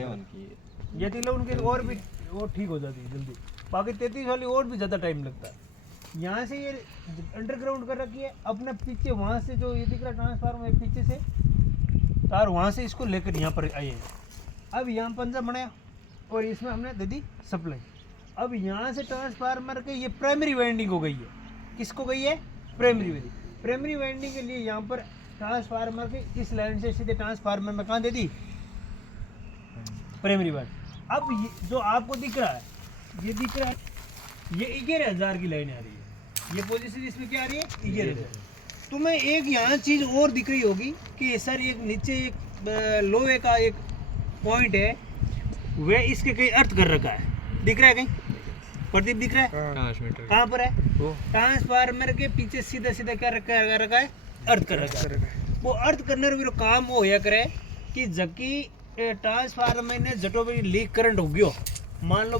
ये 11 की और भी वो ठीक हो जाती है जल्दी, बाकी 33 वाली और भी ज़्यादा टाइम लगता है। यहाँ से ये अंडरग्राउंड कर रखी है, अपने पीछे वहाँ से जो ये दिख रहा ट्रांसफार्मर है पीछे से तार वहाँ से इसको लेकर यहाँ पर आए हैं। अब यहाँ पंजा बनाया और इसमें हमने दे दी सप्लाई। अब यहाँ से ट्रांसफार्मर के ये प्राइमरी वाइंडिंग हो गई है। किसको गई है? Primary winding. प्राइमरी वाइंडिंग के लिए यहाँ पर ट्रांसफार्मर के इस लाइन से सीधे ट्रांसफार्मर में कहाँ दे दी? Primary winding. अब ये जो आपको दिख रहा है, ये दिख रहा है, ये 11,000 की लाइन आ रही है। ये पोजीशन इसमें क्या आ रही है? 11,000। तुम्हें एक यहाँ चीज़ और दिख रही होगी कि सर एक नीचे एक लोहे का एक पॉइंट है, वह इसके कहीं अर्थ कर रखा है, दिख रहा है कहीं? प्रदीप दिख रहा है? कहाँ पर है? ट्रांसफार्मर के पीछे सीधा सीधा क्या रखा है? अर्थ कर रखा है। वो अर्थ करने का काम हो या करे कि जबकि ट्रांसफार्मर ने जटो भी लीक करंट हो गयो, मान लो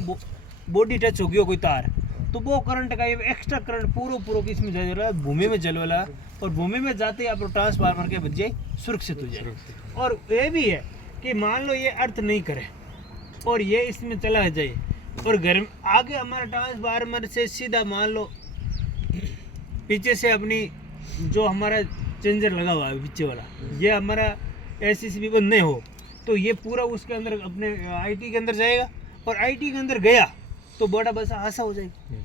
बॉडी टच हो गयो कोई तार, तो वो करंट का एक्स्ट्रा करंट पूरा किसमें जाए वाला? भूमि में चल वाला, और भूमि में जाते ही आप ट्रांसफार्मर के बच्चे सुरक्षित हो जाए। और ये भी है कि मान लो ये अर्थ नहीं करे और ये इसमें चला जाए और घर में आगे हमारा ट्रांसफार्मर से सीधा मान लो पीछे से अपनी जो हमारा चेंजर लगा हुआ है पीछे वाला, ये हमारा एससीबी बंद नहीं हो तो ये पूरा उसके अंदर अपने आईटी के अंदर जाएगा, और आईटी के अंदर गया तो बड़ा बसा आशा हो जाएगी,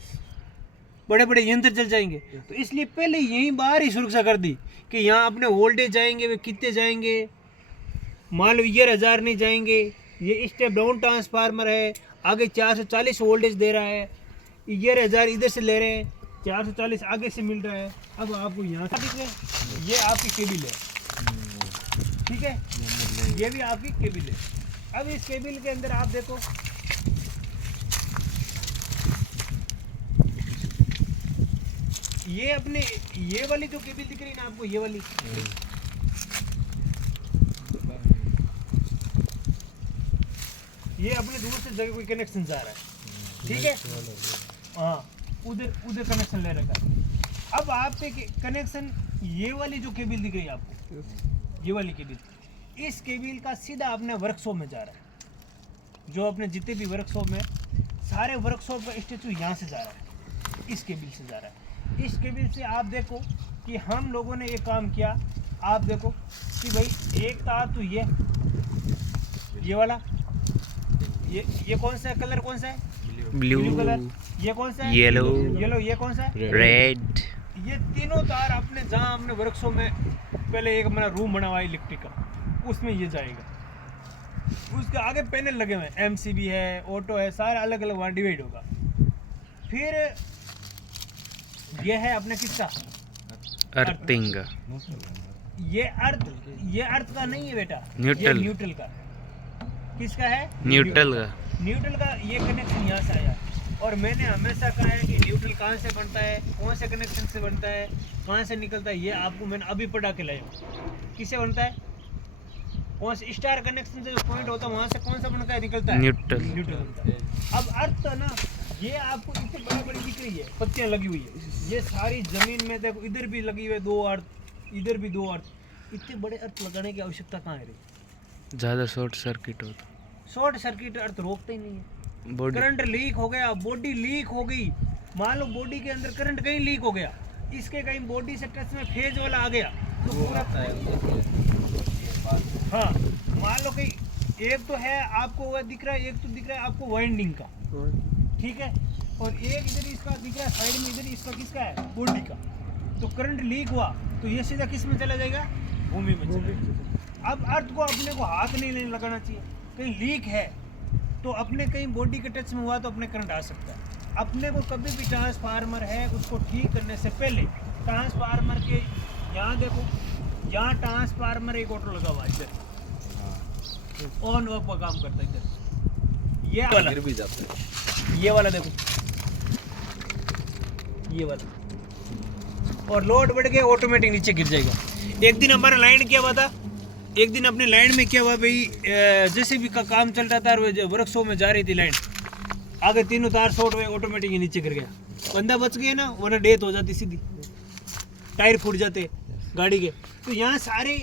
बड़े बड़े यंत्र चल जाएंगे। तो इसलिए पहले यहीं बाहर ही सुरक्षा कर दी कि यहाँ अपने वोल्टेज जाएंगे, वे कितने जाएंगे, मान लो 11,000 नहीं जाएंगे। ये स्टेप डाउन ट्रांसफार्मर है, आगे 440 वोल्टेज दे रहा है, 11,000 इधर से ले रहे हैं, 440 आगे से मिल रहा है। अब आपको यहाँ से ये आपकी केबिल है, ठीक है, ये भी आपकी केबिल है। अब इस केबिल के अंदर आप देखो, ये अपने ये वाली जो केबिल दिख रही है ना आपको, ये वाली ये अपने दूर से जगह कोई कनेक्शन जा रहा है, ठीक है, हाँ उधर कनेक्शन ले रखा है। अब आपसे कनेक्शन ये वाली जो केबिल दिख रही है आपको, ये वाली केबिल, इस केबिल का सीधा अपने वर्कशॉप में जा रहा है। जो अपने जितने भी वर्कशॉप में, सारे वर्कशॉप का स्टेचू यहाँ से जा रहा है, इस केबिल से जा रहा है। इस केबिल से आप देखो कि हम लोगों ने ये काम किया, आप देखो कि भाई एक तार तो ये वाला, ये कौन सा कलर, कौन सा है? Blue colour. ये कौन सा है? येलो। ये कौन सा है? रेड। ये तीनों तार अपने जहाँ अपने वर्कशॉप में पहले एक हमारा रूम बना हुआ है इलेक्ट्रिक का, उसमें ये जाएगा। उसके आगे पैनल लगे हुए हैं, एमसीबी है, ऑटो है, सारा अलग अलग वहाँ डिवाइड होगा। फिर ये है अपने किसका? अर्थिंग। ये अर्थ का नहीं है बेटा, ये न्यूट्रल का। किसका है? न्यूट्रल का। ये कनेक्शन यहाँ से आया, और मैंने हमेशा कहा है कि न्यूट्रल कहाँ से बनता है, कौन से कनेक्शन से बनता है, कहाँ से निकलता है, ये आपको मैंने अभी पढ़ा के लाया। किससे बनता है? कौन से स्टार कनेक्शन से जो पॉइंट होता है वहाँ से कौन सा बनता है, निकलता है? न्यूट्रल बनता है। अब अर्थ ना, ये आपको इतनी बड़ी दिख रही है, पत्तियाँ लगी हुई है, ये सारी जमीन में देखो, इधर भी लगी हुई है 2 अर्थ, इधर भी 2 अर्थ। इतने बड़े अर्थ लगाने की आवश्यकता कहाँ है रही? ज़्यादा शॉर्ट सर्किट होता, शॉर्ट सर्किट अर्थ रोकते ही नहीं है। करंट लीक हो गया, बॉडी लीक हो गई, मान लो बॉडी के अंदर करंट कहीं लीक हो गया, इसके कहीं बॉडी से टच में फेज वाला आ गया तो पूरा, हाँ मान लो कहीं एक तो है आपको वह दिख रहा है, एक तो दिख रहा है आपको वाइंडिंग का, ठीक है, और एक इधर इसका दिख रहा है साइड में, इधर इसका किसका है? बॉडी का। तो करंट लीक हुआ तो ये सीधा किस में चला जाएगा? भूमि में चला जाएगा। अब अर्थ को अपने को हाथ नहीं लगाना चाहिए, कहीं लीक है तो अपने कहीं बॉडी के टच में हुआ तो अपने करंट आ सकता है। अपने को कभी भी ट्रांसफार्मर है उसको ठीक करने से पहले ट्रांसफार्मर के यहाँ देखो, यहाँ ट्रांसफार्मर एक ऑटो लगा हुआ है इधर, ऑन ऑफ का काम करता है इधर, ये वाला गिर भी जाता है, ये वाला देखो, ये वाला, और लोड बढ़ गया ऑटोमेटिक नीचे गिर जाएगा। एक दिन हमारा लाइन क्या हुआ था, एक दिन अपने लाइन में क्या हुआ भाई, जैसे भी का काम चल रहा था, वर्कशॉप में जा रही थी लाइन, आगे तीनों तार शॉर्ट हुए, ऑटोमेटिक नीचे गिर गया, बंदा बच गया ना, वरना डेथ हो जाती सीधी, टायर फूट जाते गाड़ी के। तो यहाँ सारे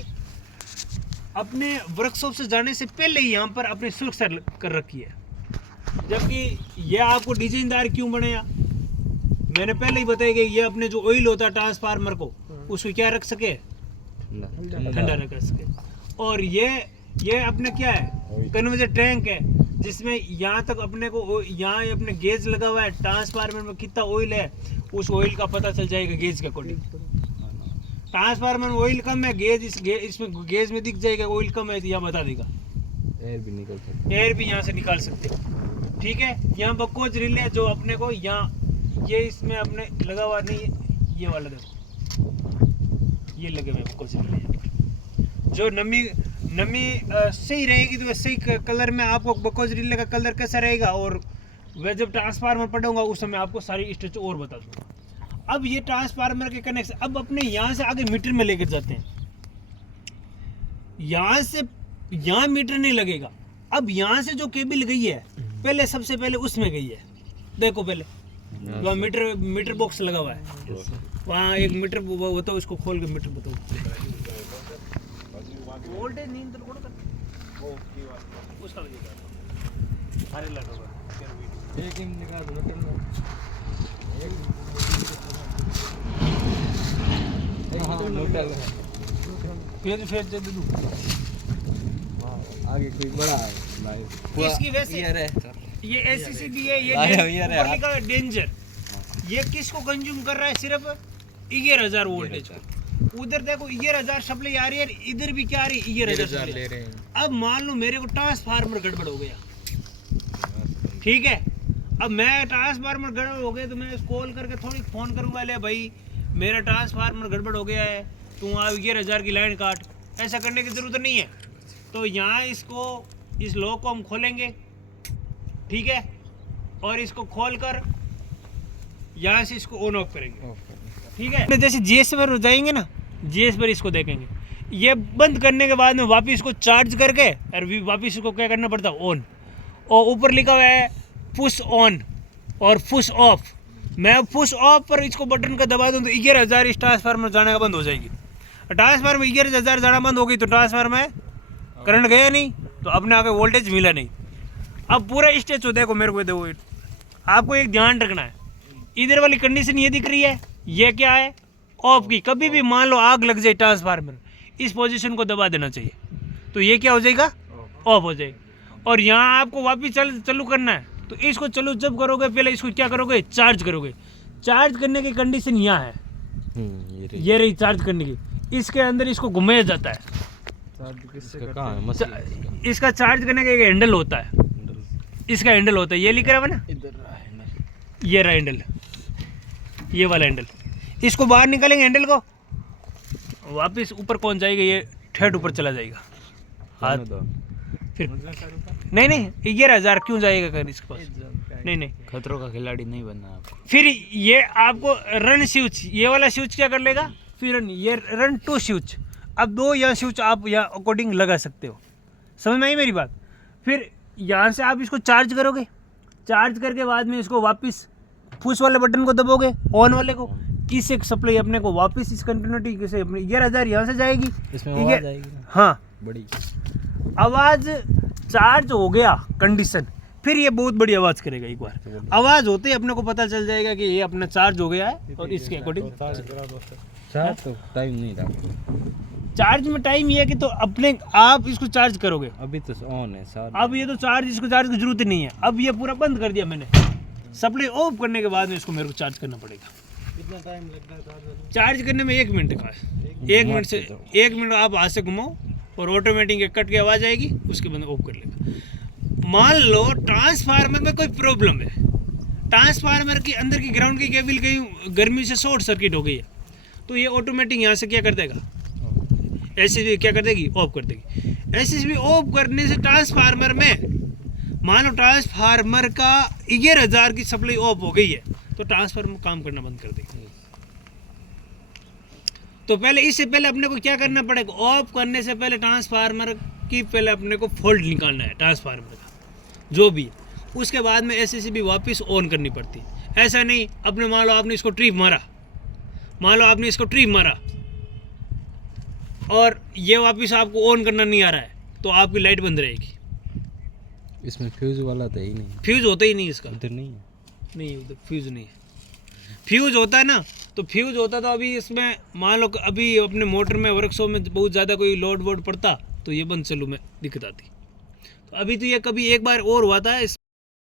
अपने वर्कशॉप से जाने से पहले ही यहाँ पर अपनी सुरक्षा कर रखी है। जबकि ये आपको डिजाइनदार क्यों बनाया, मैंने पहले ही बताया कि ये अपने जो ऑयल होता है ट्रांसफार्मर को उसको क्या रख सके, ठंडा न कर सके। और ये अपने क्या है, कन्वर्जन टैंक है, जिसमें यहाँ तक अपने को यहाँ अपने गेज लगा हुआ है, ट्रांसफार्मर में कितना ऑयल है उस ऑयल का पता चल जाएगा गेज के अकॉर्डिंग। ट्रांसफार्मर में ऑयल कम है, इसमें गेज में दिख जाएगा ऑयल कम है तो यहाँ बता देगा। एयर भी यहाँ से निकाल सकते हो, ठीक है। यहाँ बकोज रिले जो अपने को यहाँ ये इसमें अपने लगा हुआ नहीं है, ये वाला देखो ये लगे हुए बकोज रिले, जो नमी सही रहेगी तो सही कलर में आपको बकोज रिले का कलर कैसा रहेगा, और वह जब ट्रांसफार्मर पढ़ूंगा उस समय आपको सारी स्टेज और बता दूंगा। अब ये ट्रांसफार्मर के कनेक्शन अब अपने यहाँ से आगे मीटर में लेकर जाते हैं। यहाँ से यहाँ मीटर नहीं लगेगा, अब यहाँ से जो केबल गई है पहले सबसे पहले उसमें गई है, देखो पहले वहाँ मीटर बॉक्स लगा हुआ है, वहाँ एक मीटर बताओ, इसको खोल के मीटर बताओ वोल्टेज नहीं तो कोड कर उसका लगेगा अरे लगा एक इन निकाल दो फिर दे दूं आगे कोई बड़ा है भाई इसकी वैसे ये एसीसी भी है, ये लिखा है डेंजर। ये किसको कंज्यूम कर रहा है, सिर्फ 11,000 वोल्टेज। उधर देखो 11,000 सप्लाई आ रही है, इधर भी क्या आ रही है 11,000 ले रहे हैं। अब मान लो मेरे को ट्रांसफार्मर गड़बड़ हो गया, ठीक है, अब मैं ट्रांसफार्मर गड़बड़ हो गया तो मैं कॉल करके थोड़ी फ़ोन करूँगा, ले भाई मेरा ट्रांसफार्मर गड़बड़ हो गया है, तू आप 11,000 की लाइन काट। ऐसा करने की ज़रूरत नहीं है। तो यहाँ इस लॉक को हम खोलेंगे, ठीक है, और इसको खोल कर यहाँ से इसको ऑन ऑफ करेंगे, ठीक है। जैसे जीएस पर जाएंगे ना, जीएस पर इसको देखेंगे, ये बंद करने के बाद में वापस इसको चार्ज करके और वापस इसको क्या करना पड़ता है, ऑन। और ऊपर लिखा हुआ है पुश ऑन और पुश ऑफ। मैं पुश ऑफ पर इसको बटन का दबा दूँ तो 11,000 इस ट्रांसफार्मर जाने का बंद हो जाएगी। ट्रांसफार्मर 11,000 जाना बंद हो गई तो ट्रांसफार्मर में करंट गया नहीं, तो अपने आगे वोल्टेज मिला नहीं। अब पूरा स्टेज हो, देखो मेरे को देखो, आपको एक ध्यान रखना है, इधर वाली कंडीशन ये दिख रही है, ये क्या है ऑफ की। कभी भी मान लो आग लग जाए ट्रांसफार्मर, इस पोजीशन को दबा देना चाहिए तो ये क्या हो जाएगा, ऑफ हो जाएगा। और यहाँ आपको वापस चालू करना है तो इसको चालू जब करोगे पहले इसको क्या करोगे, चार्ज करोगे। चार्ज करने की कंडीशन यहाँ है, ये रही चार्ज करने की, इसके अंदर इसको घुमाया जाता है। इसका चार्ज करने का एक हैंडल होता है, इसका हैंडल होता है, ये लिख रहा है ना, ये रहा हैंडल, ये वाला हैंडल। इसको बाहर निकालेंगे हैंडल को, वापस ऊपर कौन जाएगा, ये ठेठ ऊपर चला जाएगा हाथ। फिर नहीं 11,000 क्यों जाएगा कर इसके पास, नहीं खतरों का खिलाड़ी नहीं बनना आपको। फिर ये आपको रन स्विच, ये वाला स्विच क्या कर लेगा, फिर ये रन टू स्विच। अब दो यहाँ स्विच आप यहाँ अकॉर्डिंग लगा सकते हो, समझ में आई मेरी बात। फिर यहाँ से आप इसको चार्ज करोगे, चार्ज करके बाद में इसको वापस पुश वाले बटन को दबोगे, ऑन वाले को, इससे सप्लाई अपने को वापस इस कंटिन्यूटी से 11,000 यहाँ से जाएगी, इसमें आवाज आएगी, हाँ बड़ी आवाज़। चार्ज हो गया कंडीशन, फिर ये बहुत बड़ी आवाज़ करेगा। एक बार आवाज़ होते ही अपने को पता चल जाएगा कि ये अपना चार्ज हो गया है, और इसके अकॉर्डिंग चार्ज तो टाइम नहीं था। चार्ज में टाइम ये है कि तो अपने आप इसको चार्ज करोगे, अभी तो ऑन है सर, अब ये तो चार्ज, इसको चार्ज की जरूरत नहीं है। अब ये पूरा बंद कर दिया मैंने, सप्लाई ऑफ करने के बाद में इसको मेरे को चार्ज करना पड़ेगा। कितना टाइम लगता है चार्ज करने में? 1 मिनट का है, 1 मिनट से 1 मिनट आप हाथ से घुमाओ और ऑटोमेटिक एक कट की आवाज़ आएगी, उसके बाद ऑफ कर लेगा। मान लो ट्रांसफार्मर में कोई प्रॉब्लम है, ट्रांसफार्मर के अंदर की ग्राउंड की केबल कहीं गर्मी से शॉर्ट सर्किट हो गई है, तो ये ऑटोमेटिक यहाँ से क्या कर देगा, एसएसबी क्या कर देगी, ऑफ कर देगी। एसएसबी ऑफ करने से ट्रांसफार्मर में मान लो ट्रांसफार्मर का 11,000 की सप्लाई ऑफ हो गई है, तो ट्रांसफार्मर काम करना बंद कर देगी। तो पहले इससे पहले अपने को क्या करना पड़ेगा, ऑफ करने से पहले ट्रांसफार्मर की पहले अपने को फॉल्ट निकालना है ट्रांसफार्मर का जो भी, उसके बाद में एसएसबी वापस ऑन करनी पड़ती है। ऐसा नहीं अपने मान लो आपने इसको ट्रिप मारा, मान लो आपने इसको ट्रिप मारा और ये वापस आपको ऑन करना नहीं आ रहा है तो आपकी लाइट बंद रहेगी। इसमें फ्यूज वाला तो ही नहीं, फ्यूज होता ही नहीं इसका, उधर नहीं है। नहीं उधर फ्यूज नहीं है। फ्यूज होता है ना, तो फ्यूज होता तो अभी इसमें मान लो अभी अपने मोटर में वर्कशॉप में बहुत ज़्यादा कोई लोड वोड पड़ता तो ये बंद चालू में दिक्कत आती। तो अभी तो ये कभी एक बार और हुआ था, इस